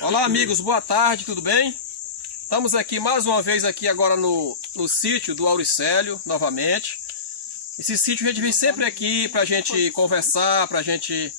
Olá amigos, boa tarde, tudo bem? Estamos aqui mais uma vez aqui agora no sítio do Auricélio, novamente. Esse sítio a gente vem sempre aqui para a gente conversar, para a gente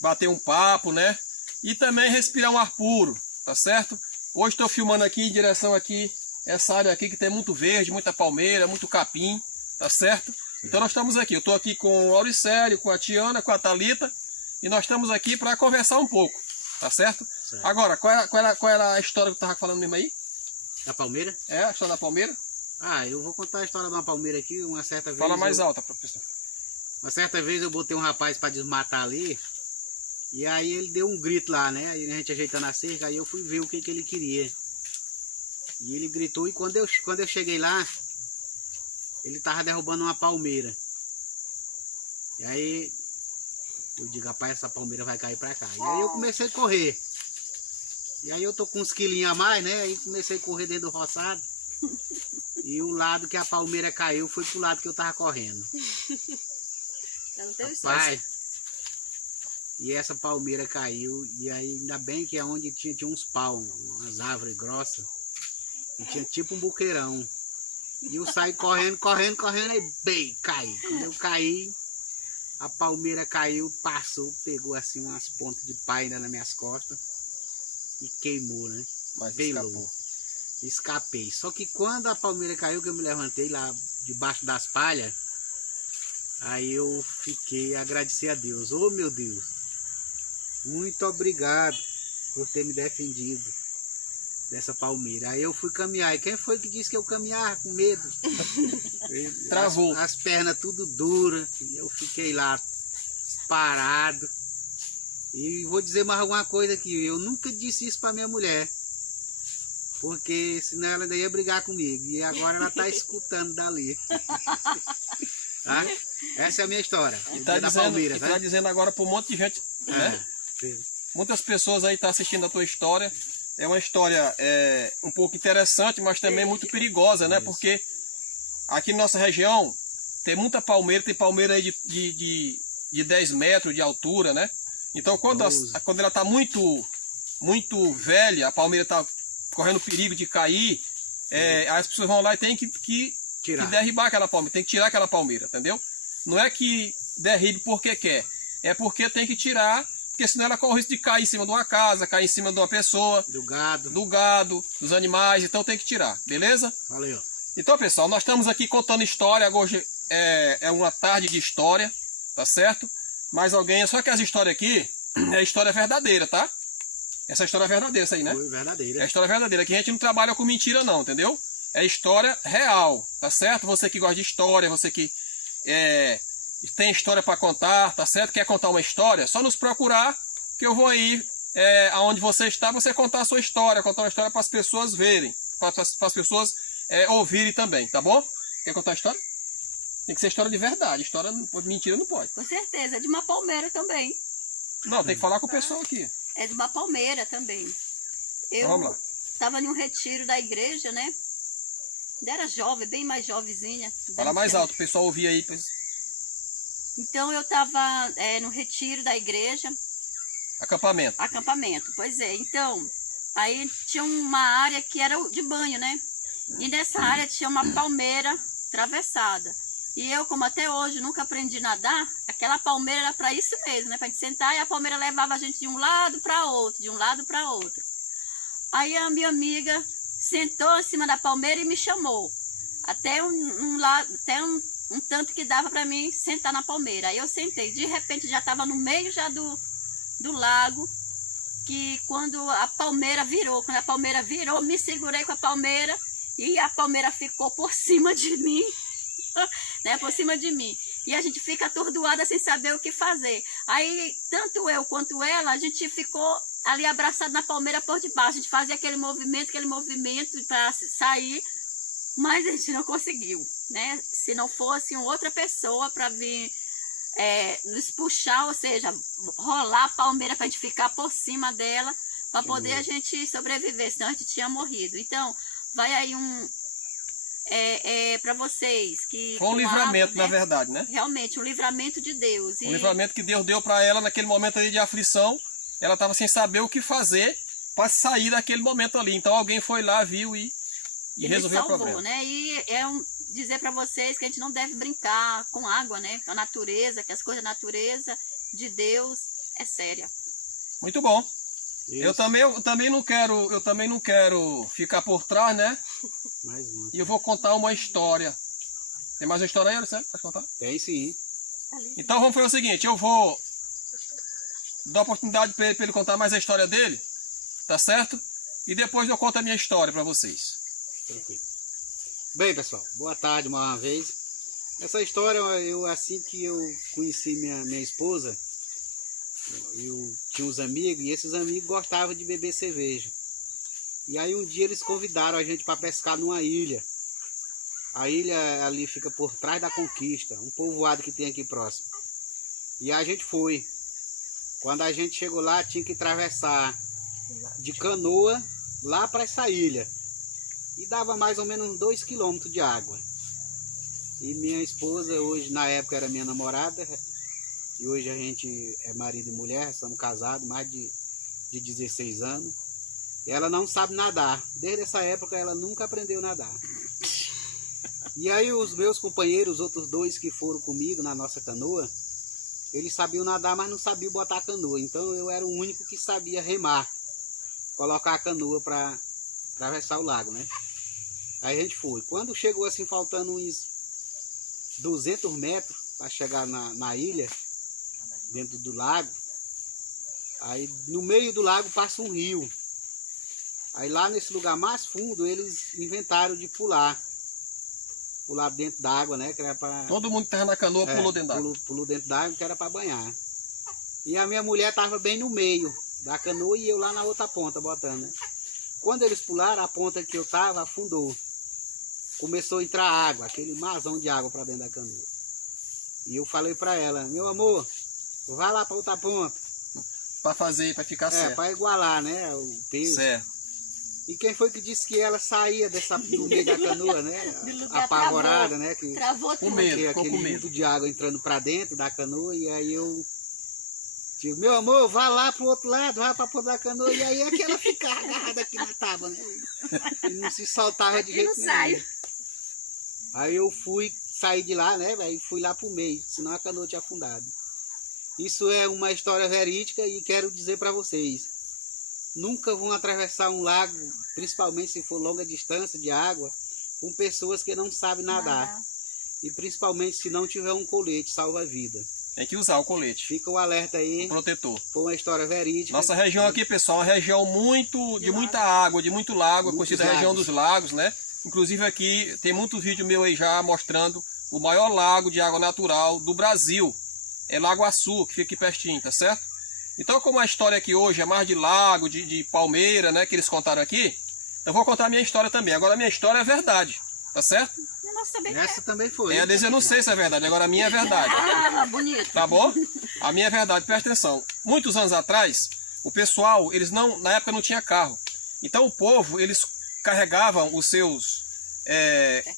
bater um papo, né? E também respirar um ar puro, tá certo? Hoje estou filmando aqui em direção aqui, essa área aqui que tem muito verde, muita palmeira, muito capim, tá certo? Então nós estamos aqui, eu estou aqui com o Auricélio, com a Tiana, com a Thalita, e nós estamos aqui para conversar um pouco, tá certo? Agora, qual era a história que tu estava falando mesmo aí? Da palmeira? É, a história da palmeira? Ah, eu vou contar a história de uma palmeira aqui. Uma certa vez. Fala mais alta, professor. Uma certa vez eu botei um rapaz para desmatar ali. E aí ele deu um grito lá, né? Aí a gente ajeitando a cerca, aí eu fui ver o que ele queria. E ele gritou, e quando eu cheguei lá, ele tava derrubando uma palmeira. E aí eu digo, rapaz, essa palmeira vai cair pra cá. E aí eu comecei a correr. E aí eu tô com uns quilinhos a mais, né? Aí comecei a correr dentro do roçado. E o lado que a palmeira caiu foi pro lado que eu tava correndo. Rapaz, e essa palmeira caiu. E aí ainda bem que é onde tinha uns pau, umas árvores grossas. E tinha tipo um buqueirão. E eu saí correndo, e bem, caí. Quando eu caí, a palmeira caiu, passou, pegou assim umas pontas de pau ainda nas minhas costas. E queimou, né? Mas Pelou. Escapei. Só que quando a palmeira caiu, que eu me levantei lá debaixo das palhas, aí eu fiquei a agradecer a Deus. Oh, meu Deus, muito obrigado por ter me defendido dessa palmeira. Aí eu fui caminhar. E quem foi que disse que eu caminhava com medo? Travou. As pernas tudo duras. E eu fiquei lá parado. E vou dizer mais alguma coisa aqui. Eu nunca disse isso para minha mulher. Porque senão ela ia brigar comigo. E agora ela está escutando dali. Tá? Essa é a minha história. Tá dizendo agora para um monte de gente, né? Muitas pessoas aí estão assistindo a tua história. É uma história um pouco interessante, mas também muito perigosa, né? Porque aqui na nossa região tem muita palmeira. Tem palmeira aí de 10 metros de altura, né? Então quando ela está muito velha, a palmeira está correndo perigo de cair, as pessoas vão lá e tem que derribar aquela palmeira, tem que tirar aquela palmeira, entendeu? Não é que derribe porque quer, é porque tem que tirar, porque senão ela corre o risco de cair em cima de uma casa, cair em cima de uma pessoa, do gado, dos animais, então tem que tirar, beleza? Valeu. Então pessoal, nós estamos aqui contando história, hoje é uma tarde de história, tá certo? Mais alguém, só que as histórias aqui é história verdadeira, tá? Essa história é verdadeira, essa aí, né? Foi verdadeira. É história verdadeira, aqui a gente não trabalha com mentira não, entendeu? É história real, tá certo? Você que gosta de história, você que tem história para contar, tá certo? Quer contar uma história? Só nos procurar, que eu vou aí aonde você está, você contar a sua história, contar uma história para as pessoas verem, para as pessoas ouvirem também, tá bom? Quer contar a história? Tem que ser história de verdade, história, mentira não pode. Com certeza, é de uma palmeira também. Não, tem que falar com o pessoal aqui. É de uma palmeira também. Eu Vamos lá. estava em um retiro da igreja, né? Ainda era jovem, bem mais jovenzinha. Fala mais alto, o pessoal ouvir aí. Então eu estava no retiro da igreja. Acampamento. Acampamento, pois é. Então, aí tinha uma área que era de banho, né? E nessa área tinha uma palmeira atravessada. E eu, como até hoje nunca aprendi a nadar, aquela palmeira era para isso mesmo, né? Para gente sentar e a palmeira levava a gente de um lado para outro, de um lado para outro. Aí a minha amiga sentou em cima da palmeira e me chamou. Até um tanto que dava para mim sentar na palmeira. Aí eu sentei. De repente já estava no meio já do lago, que quando a palmeira virou, me segurei com a palmeira e a palmeira ficou por cima de mim. Né, por cima de mim. E a gente fica atordoada sem saber o que fazer. Aí, tanto eu quanto ela, a gente ficou ali abraçado na palmeira por debaixo. A gente fazia aquele movimento para sair, mas a gente não conseguiu, né? Se não fosse outra pessoa para vir nos puxar, ou seja, rolar a palmeira para a gente ficar por cima dela, para poder a gente sobreviver, senão a gente tinha morrido. Então, vai aí para vocês que... Foi um livramento, água, né? Na verdade, né? Realmente, um livramento de Deus. Um livramento que Deus deu para ela naquele momento ali de aflição. Ela estava sem saber o que fazer para sair daquele momento ali. Então alguém foi lá, viu e resolveu o salvou, problema. né? E dizer para vocês que a gente não deve brincar com água, né? Com a natureza, que as coisas da natureza de Deus é séria. Muito bom. Isso. Eu também não quero ficar por trás, né? Mais uma. E eu vou contar uma história. Tem mais uma história aí, Alicete? Pode contar? Tem sim. Então vamos fazer o seguinte, eu vou dar oportunidade para ele contar mais a história dele, tá certo? E depois eu conto a minha história para vocês. Tranquilo. Bem, pessoal, boa tarde mais uma vez. Essa história, assim que eu conheci minha esposa, eu tinha uns amigos e esses amigos gostavam de beber cerveja. E aí um dia eles convidaram a gente para pescar numa ilha. A ilha ali fica por trás da Conquista, um povoado que tem aqui próximo. E a gente foi. Quando a gente chegou lá, tinha que atravessar de canoa lá para essa ilha. E dava mais ou menos 2 quilômetros de água. E minha esposa, hoje, na época era minha namorada, e hoje a gente é marido e mulher, somos casados, mais de 16 anos. E ela não sabe nadar. Desde essa época ela nunca aprendeu a nadar. E aí os meus companheiros, os outros dois que foram comigo na nossa canoa, eles sabiam nadar, mas não sabiam botar a canoa. Então eu era o único que sabia remar, colocar a canoa para atravessar o lago, né? Aí a gente foi. Quando chegou assim, faltando uns 200 metros para chegar na ilha, dentro do lago, aí no meio do lago passa um rio. Aí lá nesse lugar mais fundo, eles inventaram de pular dentro da água, né? Que era pra, Todo mundo que estava na canoa pulou dentro da água. Pulou dentro da água, que era para banhar. E a minha mulher estava bem no meio da canoa e eu lá na outra ponta botando, né? Quando eles pularam, a ponta que eu estava afundou. Começou a entrar água, aquele marzão de água para dentro da canoa. E eu falei para ela, meu amor, vai lá para outra ponta. Para ficar certo. Para igualar, né? O peso. Certo. E quem foi que disse que ela saía do meio da canoa, né? lugar Apavorada, travou, né? Que, Travou Com tudo. medo, que ficou com aquele medo. junto de água entrando para dentro da canoa. E aí eu digo, meu amor, vá lá pro outro lado, vai para ponta da canoa. E aí é que ela fica agarrada aqui na tábua, né? E não se soltava de Aqui jeito não nenhum. sai. Aí eu saí de lá, né? Aí fui lá pro meio, senão a canoa tinha afundado. Isso é uma história verídica e quero dizer para vocês. Nunca vão atravessar um lago, principalmente se for longa distância de água, com pessoas que não sabem nadar. E principalmente se não tiver um colete salva-vida. Tem que usar o colete. Fica o alerta aí, O protetor. foi uma história verídica. Nossa região aqui, pessoal, é uma região de muita água, de muito lago, é Muitos conhecida a região lagos. dos lagos, né? Inclusive aqui tem muitos vídeos meus aí já mostrando o maior lago de água natural do Brasil. É Lago Açu, que fica aqui pertinho, tá certo? Então, como a história aqui hoje é mais de lago, de palmeira, né, que eles contaram aqui, eu vou contar a minha história também. Agora a minha história é verdade, tá certo? Nossa, também Essa também foi. Às vezes eu não sei se é verdade, agora a minha é verdade. Ah, bonito. Tá bom? A minha é verdade, presta atenção. Muitos anos atrás, o pessoal, na época não tinha carro. Então o povo, eles carregavam os seus...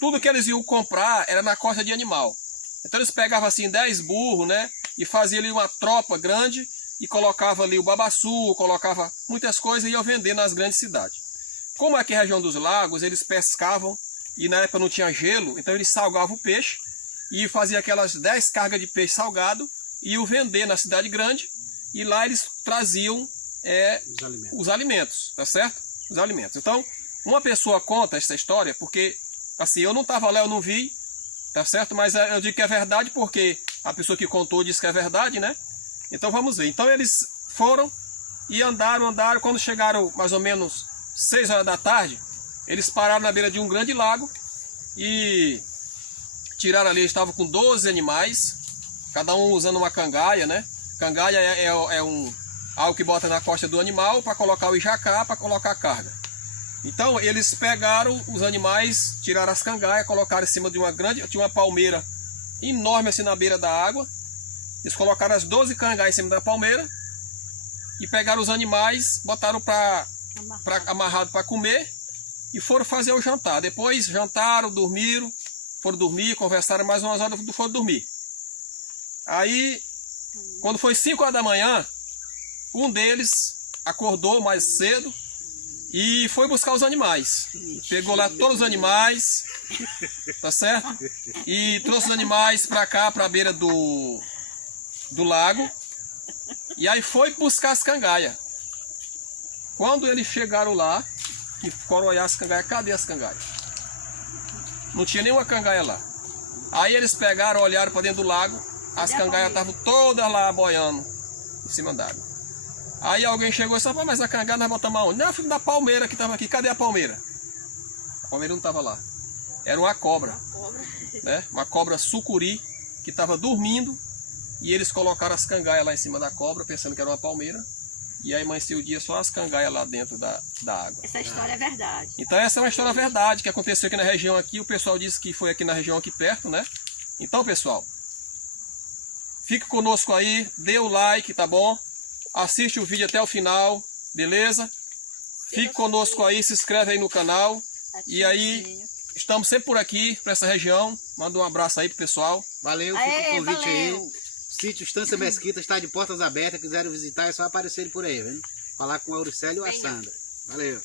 tudo que eles iam comprar era na costa de animal. Então eles pegavam assim 10 burros, né? E faziam ali uma tropa grande e colocava ali o babaçu, colocava muitas coisas e iam vender nas grandes cidades. Como aqui é a região dos lagos, eles pescavam e na época não tinha gelo, então eles salgavam o peixe e faziam aquelas 10 cargas de peixe salgado e iam vender na cidade grande e lá eles traziam Os alimentos. os alimentos, tá certo? Os alimentos. Então, uma pessoa conta essa história porque, assim, eu não estava lá, eu não vi, tá certo? Mas eu digo que é verdade porque a pessoa que contou disse que é verdade, né? Então vamos ver. Então eles foram e andaram. Quando chegaram mais ou menos 6 horas da tarde, eles pararam na beira de um grande lago e tiraram ali, estavam com 12 animais, cada um usando uma cangaia, né? Cangaia é algo que bota na costa do animal para colocar o ijacá, para colocar a carga. Então eles pegaram os animais, tiraram as cangaias, colocaram em cima de tinha uma palmeira enorme assim na beira da água. Eles colocaram as 12 cangaias em cima da palmeira e pegaram os animais, botaram amarrado para comer e foram fazer o jantar. Depois jantaram, dormiram, foram dormir, conversaram mais umas horas e foram dormir. Aí, quando foi 5 horas da manhã, um deles acordou mais cedo e foi buscar os animais. Pegou lá todos os animais, tá certo? E trouxe os animais para cá, para a beira do lago. E aí foi buscar as cangaias. Quando eles chegaram lá, que foram olhar as cangaias, cadê as cangaias? Não tinha nenhuma cangaia lá. Aí eles pegaram, olharam para dentro do lago, as cangaias estavam todas lá boiando em cima d'água. Aí alguém chegou e disse, mas a cangaia nós botamos aonde? Não, filho da palmeira que estava aqui, cadê a palmeira? A palmeira não estava lá. Era uma cobra, né? Uma cobra sucuri que estava dormindo e eles colocaram as cangaias lá em cima da cobra, pensando que era uma palmeira. E aí amanheceu o dia só as cangaias lá dentro da água. Essa história é verdade. Então essa é uma história verdade que aconteceu aqui na região aqui. O pessoal disse que foi aqui na região aqui perto, né? Então, pessoal, fique conosco aí, dê o like, tá bom? Assiste o vídeo até o final, beleza? Fique conosco aí, se inscreve aí no canal. E aí, estamos sempre por aqui, para essa região. Manda um abraço aí pro pessoal. Valeu, fica o convite aí. Sítio Estância Mesquita está de portas abertas. Quiserem visitar, é só aparecerem por aí, viu? Falar com o Auricélio e a Sandra. Valeu.